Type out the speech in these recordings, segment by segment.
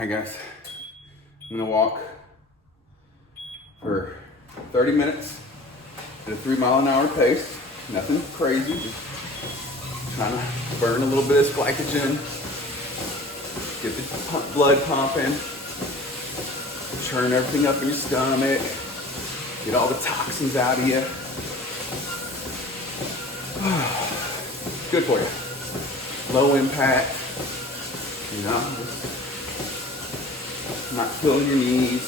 Alright guys, I'm gonna walk for 30 minutes at a 3-mile-an-hour pace. Nothing crazy, just trying to burn a little bit of glycogen, get the blood pumping, churn everything up in your stomach, get all the toxins out of you. Good for you. Low impact, you know, just not killing your knees.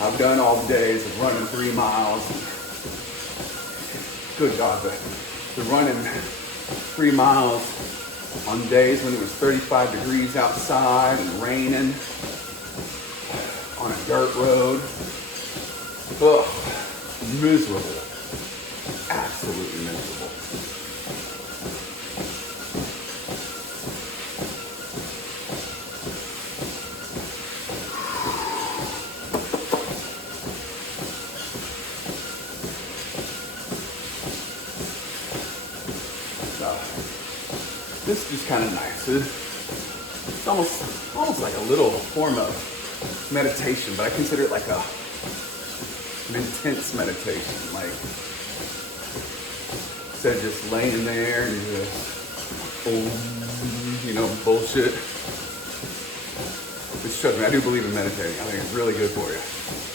I've done all the days of running 3 miles. Good God, the running 3 miles on days when it was 35 degrees outside and raining on a dirt road. Ugh, miserable. Absolutely miserable. This is just kind of nice. It's almost like a little form of meditation, but I consider it like an intense meditation. Like, instead of just laying there and just, bullshit. Which, trust me, I do believe in meditating. I think it's really good for you.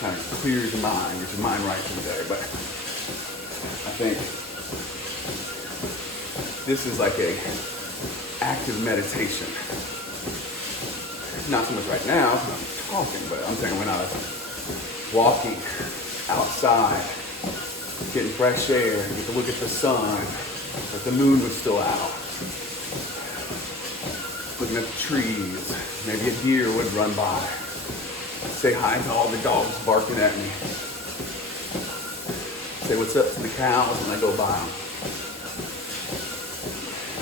Kind of clears your mind, gets your mind right for the day. But I think this is like a active meditation. Not so much right now, because I'm talking, but I'm saying when I was walking outside, getting fresh air, get to look at the sun, but the moon was still out. Looking at the trees, maybe a deer would run by. Say hi to all the dogs barking at me. Say what's up to the cows when I go by them.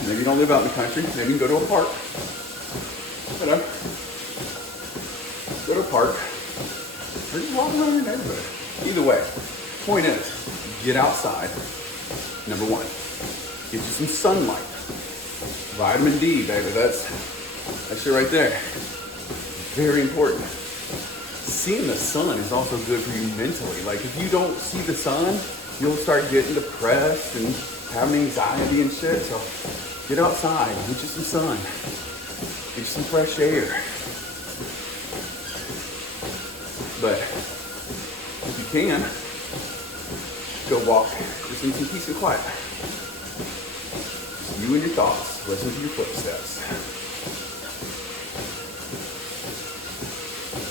Maybe you don't live out in the country, maybe you can go to a park. Whatever. Go to a park. Or just walk around your neighborhood. Either way, point is, get outside. Number one, get you some sunlight. Vitamin D, baby, that's shit right there. Very important. Seeing the sun is also good for you mentally. Like, if you don't see the sun, you'll start getting depressed and having anxiety and shit. So get outside, get you some sun, get you some fresh air. But if you can, go walk just in some peace and quiet. Just you and your thoughts, listen to your footsteps.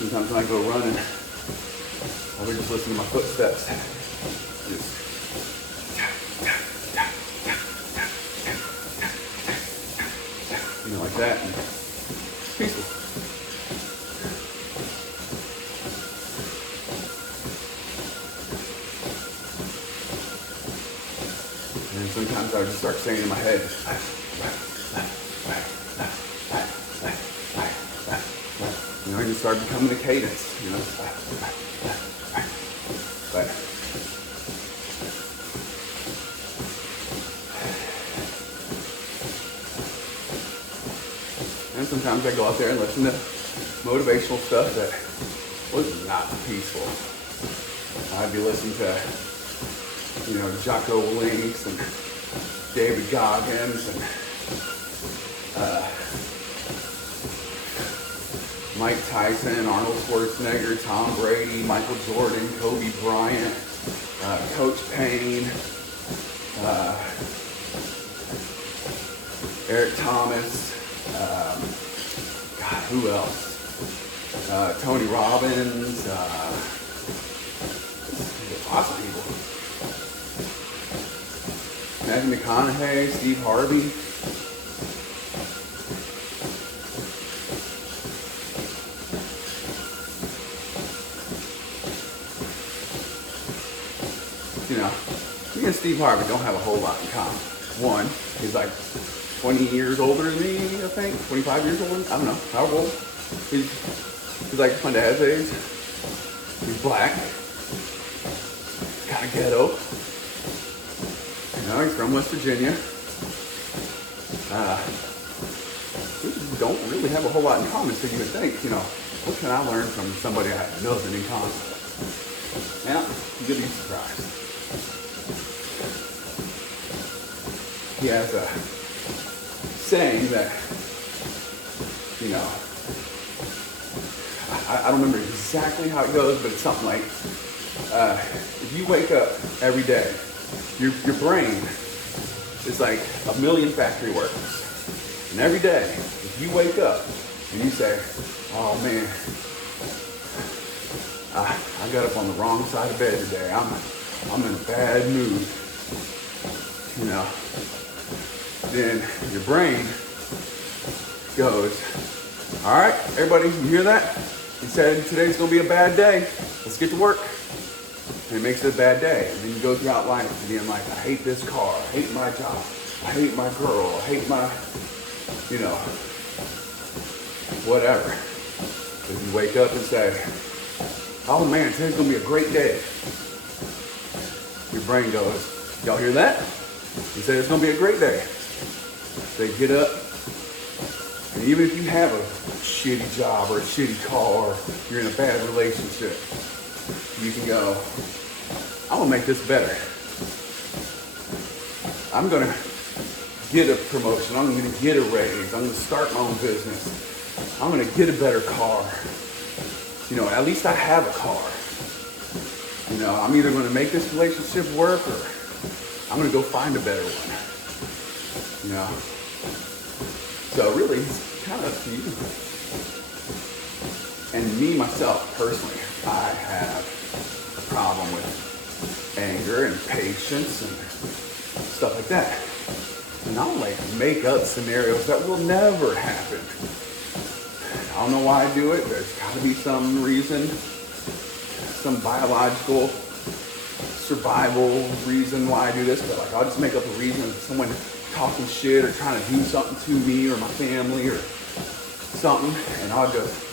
Sometimes when I go running, I would just listen to my footsteps. Just like that, and peaceful. And then sometimes I would just start saying in my head, and you start becoming a cadence, But and sometimes I go out there and listen to motivational stuff that was not peaceful. I'd be listening to, Jocko Willink and David Goggins and Mike Tyson, Arnold Schwarzenegger, Tom Brady, Michael Jordan, Kobe Bryant, Coach Payne, Eric Thomas, God, who else? Tony Robbins, lots of people. Matthew McConaughey, Steve Harvey. Me and Steve Harvey don't have a whole lot in common. One, he's like 20 years older than me, I think. 25 years older? I don't know. How old? He's like my dad's age. He's black. Kind of ghetto. He's from West Virginia. don't really have a whole lot in common, so you would think, what can I learn from somebody I have nothing in common with? Yeah, you'll be surprised. He has a saying that, I don't remember exactly how it goes, but it's something like, if you wake up every day, your brain is like a million factory workers. And every day, if you wake up and you say, oh man, I got up on the wrong side of bed today. I'm in a bad mood. Then your brain goes, all right, everybody, you hear that? He said today's gonna be a bad day. Let's get to work. And it makes it a bad day. And then you go throughout life being like, I hate this car, I hate my job, I hate my girl, I hate my, whatever. But if you wake up and say, oh man, today's gonna be a great day. Your brain goes, y'all hear that? He said it's gonna be a great day. They get up, and even if you have a shitty job or a shitty car, or you're in a bad relationship, you can go, I'm gonna make this better. I'm gonna get a promotion, I'm gonna get a raise, I'm gonna start my own business, I'm gonna get a better car. At least I have a car. I'm either gonna make this relationship work or I'm gonna go find a better one. So really, it's kind of up to you. And me, myself, personally, I have a problem with anger and patience and stuff like that. And I'll make up scenarios that will never happen. I don't know why I do it. There's got to be some reason, some biological survival reason why I do this, but I'll just make up a reason of someone talking shit or trying to do something to me or my family or something, and I'll just,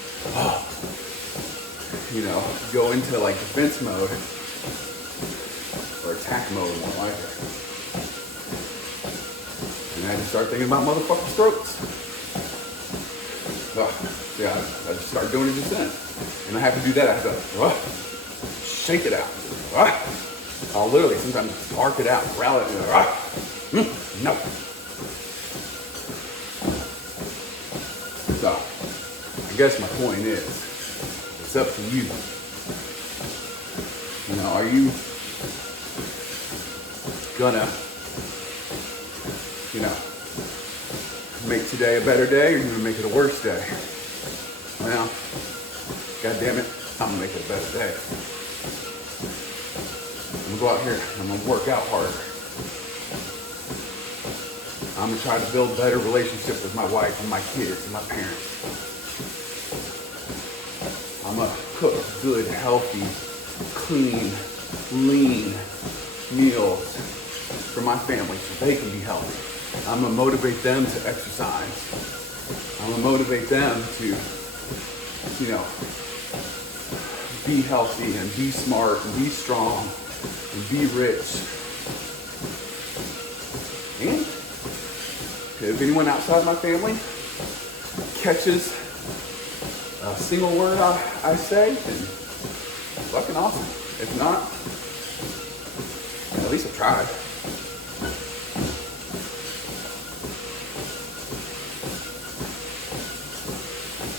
go into defense mode or attack mode, more like it. And I just start thinking about motherfucking throats. I just start doing it just then. And I have to do that. I have to shake it out. I'll literally sometimes bark it out, growl it, no. So, I guess my point is, it's up to you. Are you gonna, make today a better day, or are you gonna make it a worse day? Well, God damn it, I'm gonna make it a better day. I'm gonna go out here and I'm gonna work out harder. I'm gonna try to build a better relationship with my wife and my kids and my parents. I'm gonna cook good, healthy, clean, lean meals for my family so they can be healthy. I'm gonna motivate them to exercise. I'm gonna motivate them to, be healthy and be smart and be strong and be rich. And if anyone outside my family catches a single word I say, then fucking awesome. If not, at least I tried.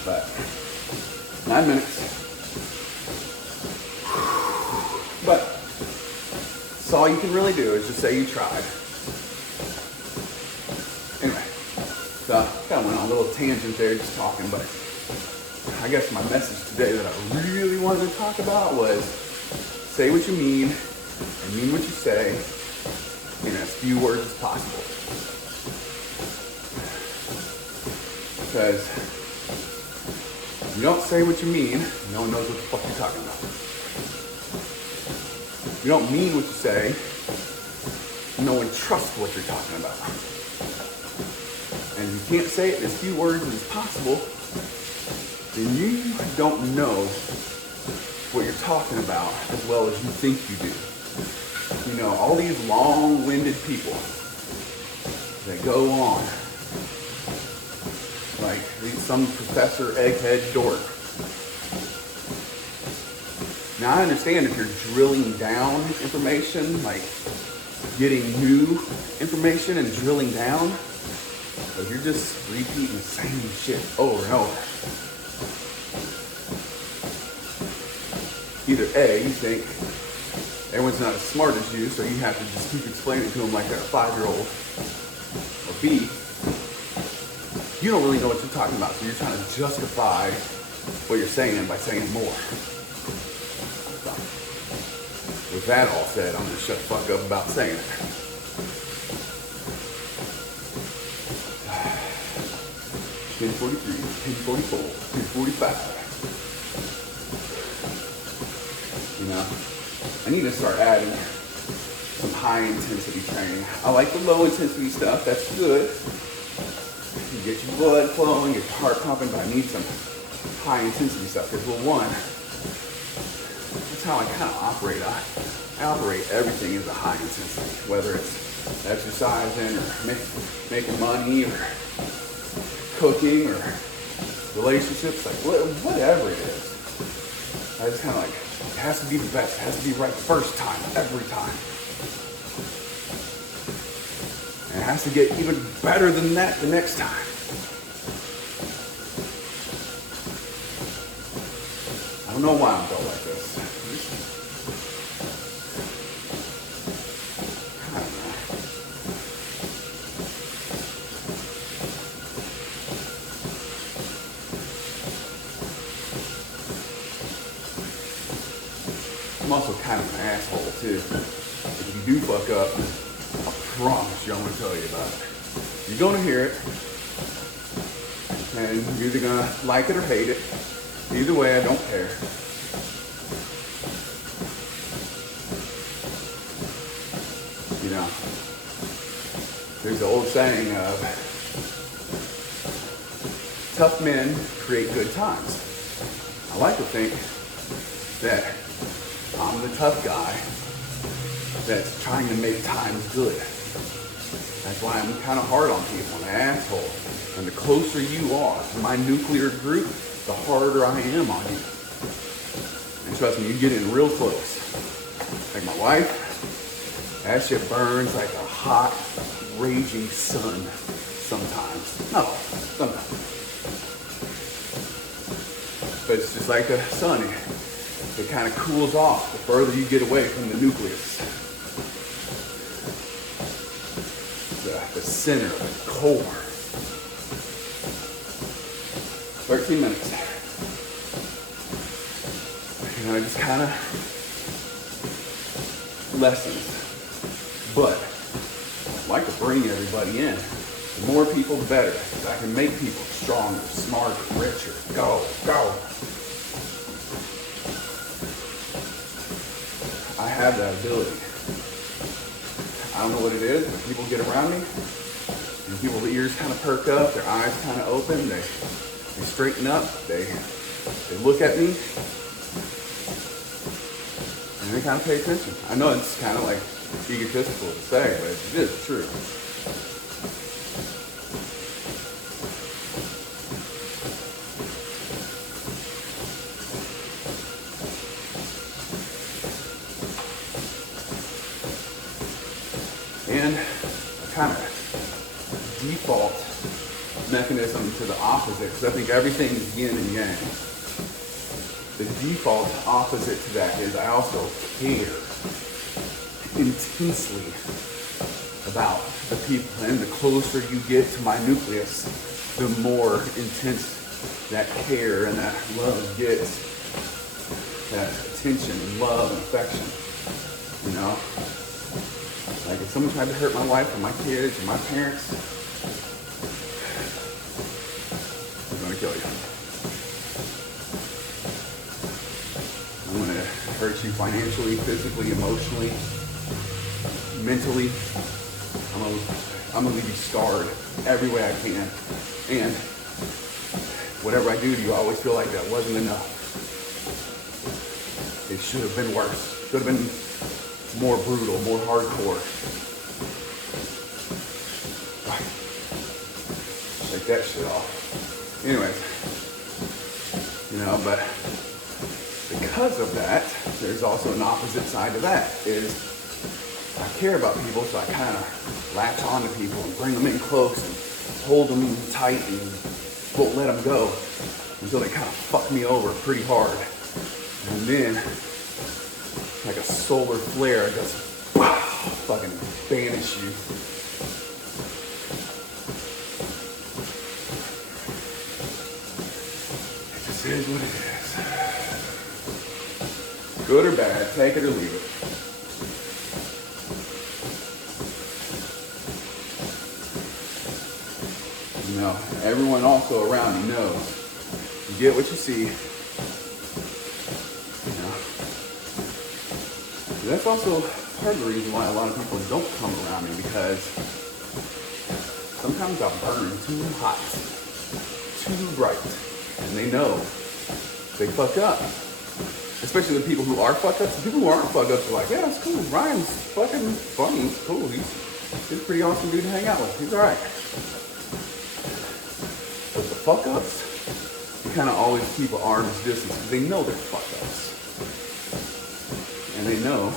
But 9 minutes. But that's all you can really do is just say you tried. Anyway, so I kind of went on a little tangent there just talking, but I guess my message today that I really wanted to talk about was say what you mean and mean what you say in as few words as possible. Because if you don't say what you mean, no one knows what the fuck you're talking about. If you don't mean what you say, no one trusts what you're talking about. And you can't say it in as few words as possible, then you don't know what you're talking about as well as you think you do. All these long-winded people that go on like some professor egghead dork. Now I understand if you're drilling down information, like getting new information and drilling down, but you're just repeating the same shit over and over. Either A, you think everyone's not as smart as you, so you have to just keep explaining to them like they're a 5-year-old. Or B, you don't really know what you're talking about, so you're trying to justify what you're saying by saying more. So, with that all said, I'm gonna shut the fuck up about saying it. Pin 43, pin 44, pin 45. You know, I need to start adding some high intensity training. I like the low intensity stuff, that's good. You get your blood flowing, get your heart pumping, but I need some high intensity stuff. Because well, one, that's how I kind of operate. I operate everything as a high intensity, whether it's exercising or making money or cooking or relationships, like whatever it is. I just kind of like, it has to be the best. It has to be right the first time, every time. And it has to get even better than that the next time. I don't know why I'm built like this. I don't know. I'm also kind of an asshole too. If you do fuck up, I promise you I'm gonna tell you about it. You're gonna hear it, and you're either gonna like it or hate it. Either way, I don't care. You know, there's the old saying of tough men create good times. I like to think that I'm the tough guy that's trying to make times good. That's why I'm kind of hard on people, an asshole. And the closer you are to my nuclear group, the harder I am on you. And trust me, you get in real close. Like my wife, that shit burns like a hot, raging sun sometimes. Not all, sometimes. But it's just like the sun. It kind of cools off the further you get away from the nucleus. The center, the core. 13 minutes. You know, just kind of lessons. But I like to bring everybody in. The more people, the better. Because I can make people stronger, smarter, richer. Go. I have that ability. I don't know what it is, but people get around me, and people's ears kind of perk up, their eyes kind of open, they straighten up, they look at me, and they kind of pay attention. I know it's kind of like egotistical to say, but it is true. And a kind of default mechanism to the opposite, because I think everything is yin and yang. The default opposite to that is I also care intensely about the people, and the closer you get to my nucleus, the more intense that care and that love gets, that attention and love and affection, you know? Like if someone tried to hurt my wife or my kids or my parents, I'm gonna kill you. I'm gonna hurt you financially, physically, emotionally, mentally. I'm gonna leave you scarred every way I can. And whatever I do to you, I always feel like that wasn't enough. It should have been worse. Should have been more brutal, more hardcore. Like take that shit off. Anyways, you know, but because of that, there's also an opposite side to that, is I care about people, so I kind of latch on to people and bring them in close and hold them tight and won't let them go until they kind of fuck me over pretty hard. And then, like a solar flare, just fucking banish you. It just is what it is. Good or bad, take it or leave it. You know, everyone also around you knows. You get what you see. You know. That's also part of the reason why a lot of people don't come around me, because sometimes I burn too hot, too bright, and they know they fuck up. Especially the people who are fuck ups. The people who aren't fuck ups are like, yeah, it's cool. Ryan's fucking funny. He's cool. He's a pretty awesome dude to hang out with. He's alright. But the fuck ups, you kind of always keep an arm's distance because they know they're fuck ups. And they know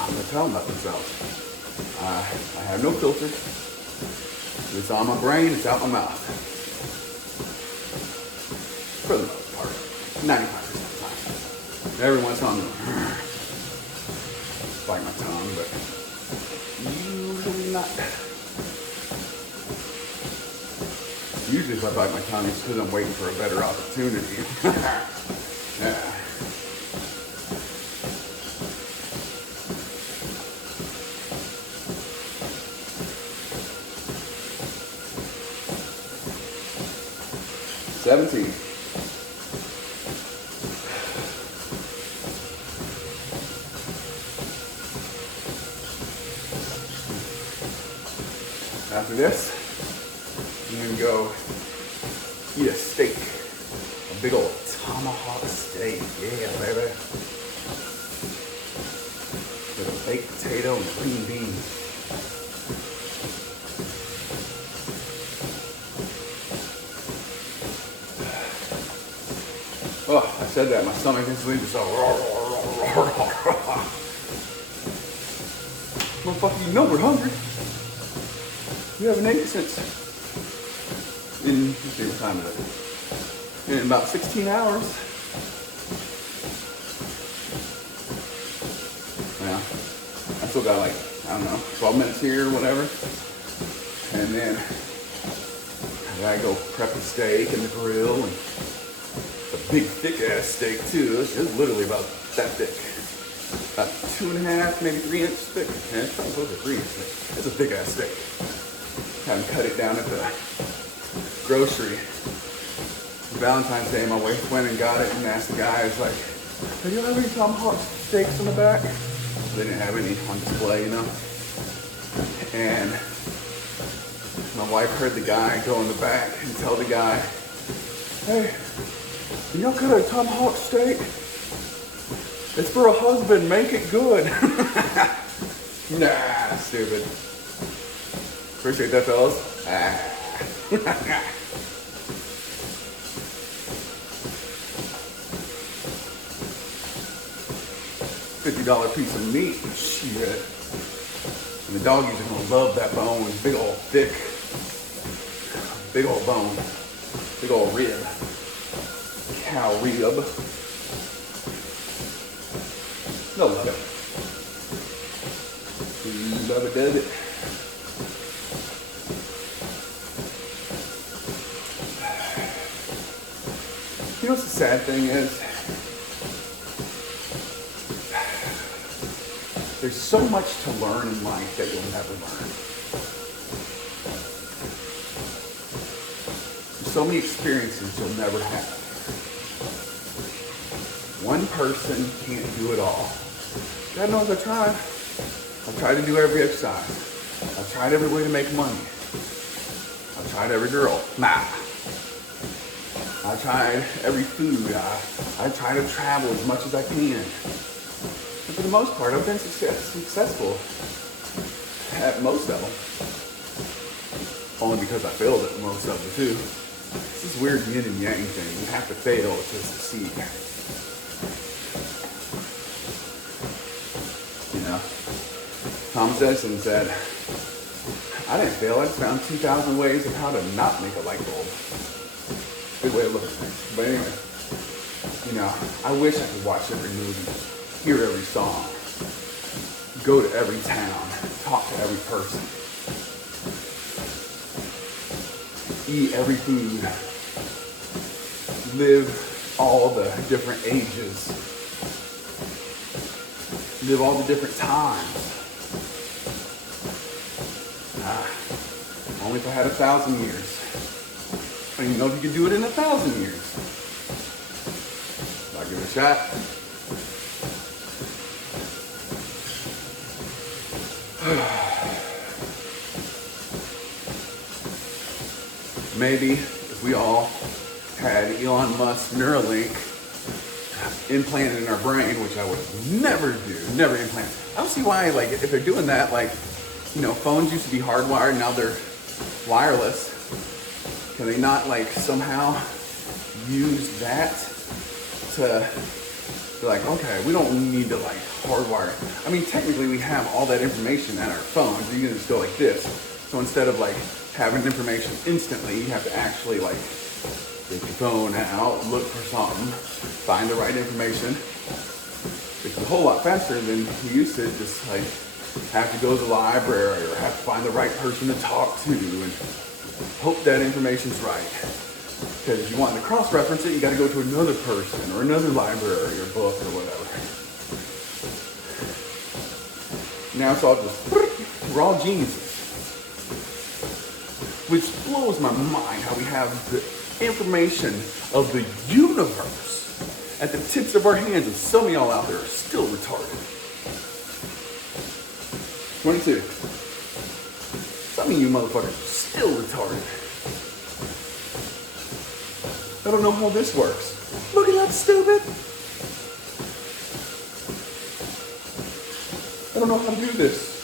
I'm going to tell them about themselves. I have no filter. It's on my brain, it's out my mouth. For the most part. 95% of the time. Every once in a while, bite my tongue, but usually not. Usually if I bite my tongue, it's because I'm waiting for a better opportunity. Yeah. $17. After this, I'm gonna go eat a steak. A big old tomahawk steak. Yeah, baby. With a baked potato and green beans. Oh, I said that. My stomach instantly just all motherfucker, you know we're hungry. You haven't eaten since, let's see what time is it? In about 16 hours. Yeah, I still got like, I don't know, 12 minutes here or whatever. And then I gotta go prep the steak and the grill. And it's a big, thick ass steak too. It's literally about that thick. About 2.5, maybe 3 inches thick. And it's probably close to 3 inches thick. It's a thick ass steak. Kind of cut it down at the grocery. Valentine's Day, my wife went and got it and asked the guy, I was like, do you have any tomahawk steaks in the back? They didn't have any on display, you know? And my wife heard the guy go in the back and tell the guy, hey, you know, cut a tomahawk steak? It's for a husband, make it good. Nah, stupid. Appreciate that, fellas. $50 piece of meat. Shit. And the doggies are gonna love that bone. Big old thick. Big old bone. Big old rib. Cow rib. They'll love it. Love it, does it? You know what the sad thing is? There's so much to learn in life that you'll never learn. There's so many experiences you'll never have. One person can't do it all. God knows I tried. I've tried to do every exercise. I've tried every way to make money. I've tried every girl. Nah. I tried every food. I try to travel as much as I can. But for the most part, I've been successful at most of them. Only because I failed at most of it too. It's this weird yin and yang thing. You have to fail to succeed. You know, Thomas Edison said, I didn't fail, I just found 2,000 ways of how to not make a light bulb. Good way of looking at things. But anyway, you know, I wish I could watch every movie, hear every song, go to every town, talk to every person, eat every food, live all the different ages, live all the different times. Only if I had 1,000 years. I don't even know if you could do it in 1,000 years. I'll give it a shot. Maybe if we all had Elon Musk's Neuralink implanted in our brain, which I would never do, never implant. I don't see why, like, if they're doing that, like, you know, phones used to be hardwired, now they're wireless. Can they not, like, somehow use that to be like, okay, we don't need to, like, hardwire it. I mean, technically we have all that information at our phones. You can just go like this. So instead of, like, having information instantly, you have to actually, like, take your phone out, look for something, find the right information. It's a whole lot faster than we used to just, like, have to go to the library or have to find the right person to talk to and hope that information's right. Because if you want to cross-reference it, you got to go to another person or another library or book or whatever. Now it's all just, we're all geniuses. Which blows my mind how we have the information of the universe at the tips of our hands, and some of y'all out there are still retarded. 22. Some of you motherfuckers are still retarded. I don't know how this works. Look at that, stupid. I don't know how to do this.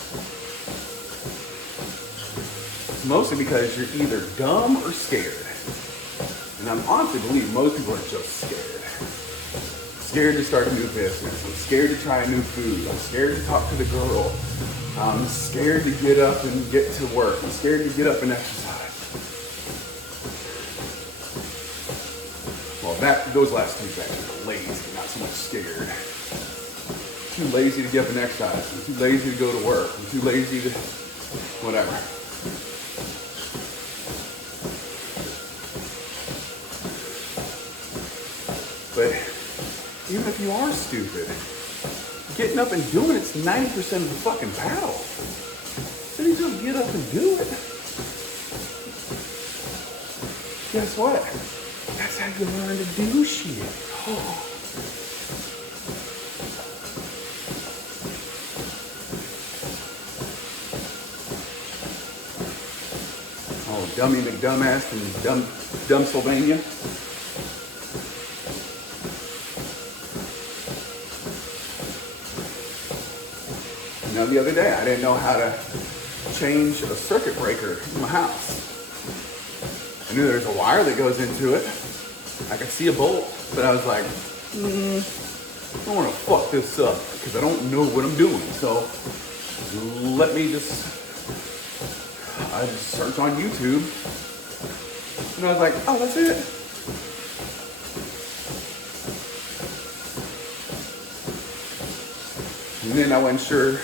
Mostly because you're either dumb or scared. And I'm honestly believe most people are just scared. Scared to start a new business. I'm scared to try a new food. I'm scared to talk to the girl. I'm scared to get up and get to work. I'm scared to get up and exercise. Well, those last two things are lazy, not so much scared. I'm too lazy to get up and exercise. I'm too lazy to go to work. I'm too lazy to whatever. But even if you are stupid, getting up and doing it's 90% of the fucking battle. So you just get up and do it. Guess what? That's how you learn to do shit. Oh, Dummy McDumbass from Dumbsylvania. You know, the other day I didn't know how to change a circuit breaker in my house. I knew there's a wire that goes into it. I could see a bolt, but I was like, I don't want to fuck this up because I don't know what I'm doing. So I just searched on YouTube and I was like, oh, that's it. And then I wasn't sure,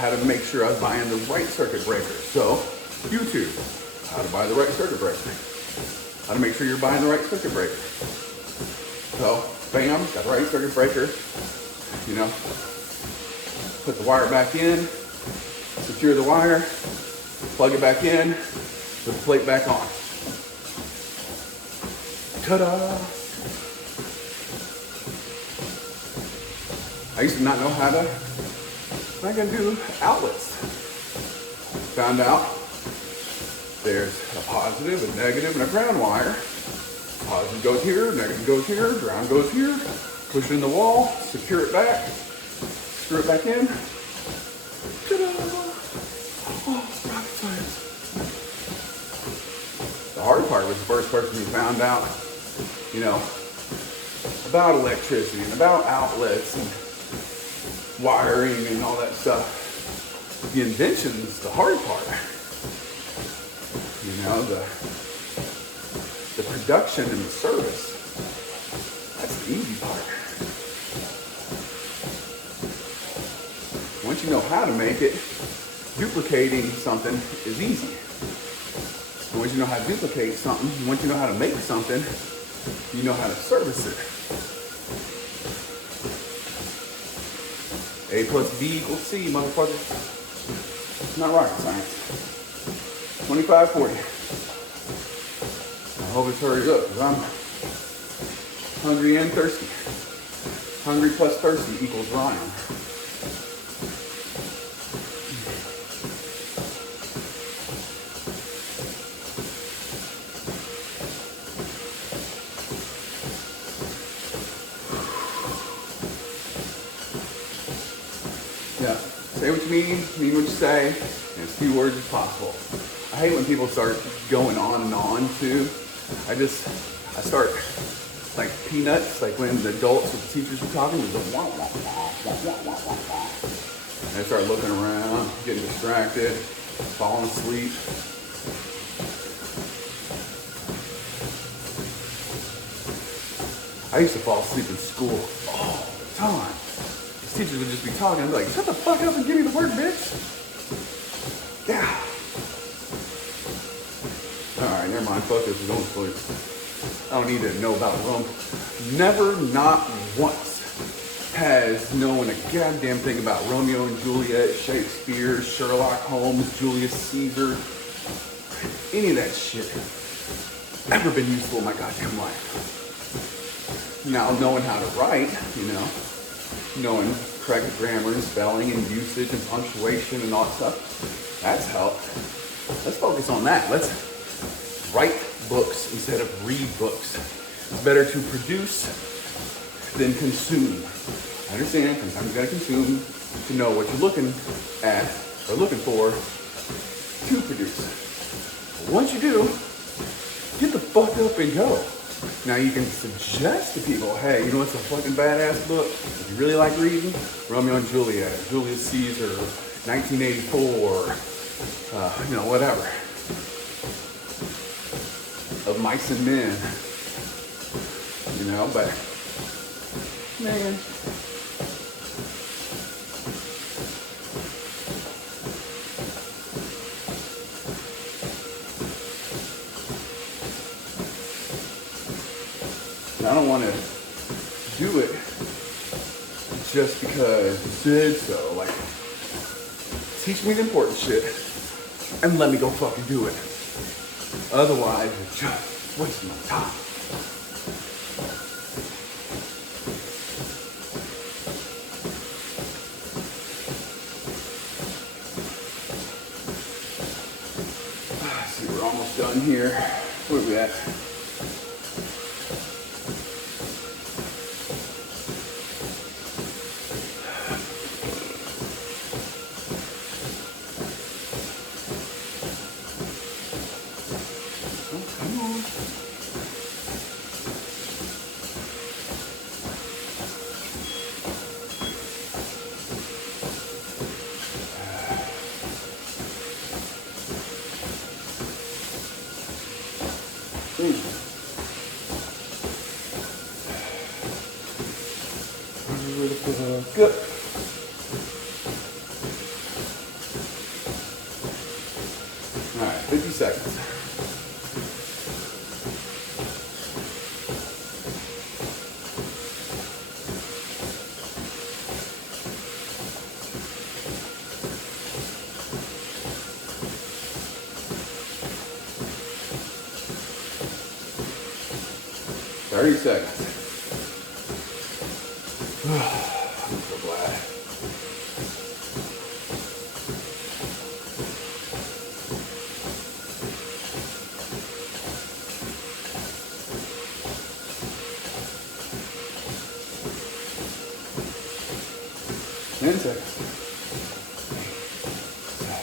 how to make sure I was buying the right circuit breaker. So, YouTube, how to buy the right circuit breaker. How to make sure you're buying the right circuit breaker. So, bam, got the right circuit breaker. Put the wire back in, secure the wire, plug it back in, put the plate back on. Ta-da! I used to not know how to do outlets. Found out there's a positive, a negative, and a ground wire. Positive goes here, negative goes here, ground goes here. Push it in the wall, secure it back, screw it back in. Ta-da! Oh, rocket science. The hard part was the first person who found out, you know, about electricity and about outlets and wiring and all that stuff. The invention's the hard part. You know, the production and the service, that's the easy part. Once you know how to make it, duplicating something is easy. And once you know how to duplicate something, once you know how to make something, you know how to service it. A plus B equals C, motherfucker. It's not rocket science. 25-40. I hope it hurries up because I'm hungry and thirsty. Hungry plus thirsty equals Ryan. Yeah, say what you mean what you say, in as few words as possible. I hate when people start going on and on too. I start like peanuts, like when the adults with the teachers were talking, it was a wah, wah, wah, wah, wah, wah, wah, wah. And I start looking around, getting distracted, falling asleep. I used to fall asleep in school all the time. These teachers would just be talking, I'd be like, shut the fuck up and give me the word, bitch. Yeah. Alright, never mind, fuck this, we're going to sleep. I don't need to know about Rome. Never, not once, has known a goddamn thing about Romeo and Juliet, Shakespeare, Sherlock Holmes, Julius Caesar, any of that shit ever been useful in my goddamn life. Now, knowing how to write, you know, knowing correct grammar and spelling and usage and punctuation and all that stuff, that's helped. Let's focus on that. Let's write books instead of read books. It's better to produce than consume. I understand, sometimes you gotta consume to know what you're looking at or looking for to produce. But once you do, get the fuck up and go. Now you can suggest to people, hey, you know what's a fucking badass book? If you really like reading, Romeo and Juliet, Julius Caesar, 1984, you know, whatever. Of Mice and Men, you know, but man, I don't want to do it just because you said so. Like, teach me the important shit and let me go fucking do it. Otherwise, you're just wasting my time. See, we're almost done here. Where are we at? Good. All right, 50 seconds. Seconds. I'm so glad. Ten seconds. 8, 7,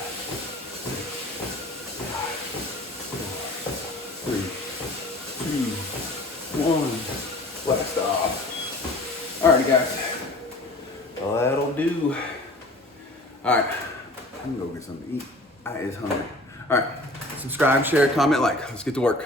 6, 5, 4, 3, Blast off. Alrighty, guys. That'll do. Alright, I'm gonna go get something to eat. I is hungry. Alright, subscribe, share, comment, like. Let's get to work.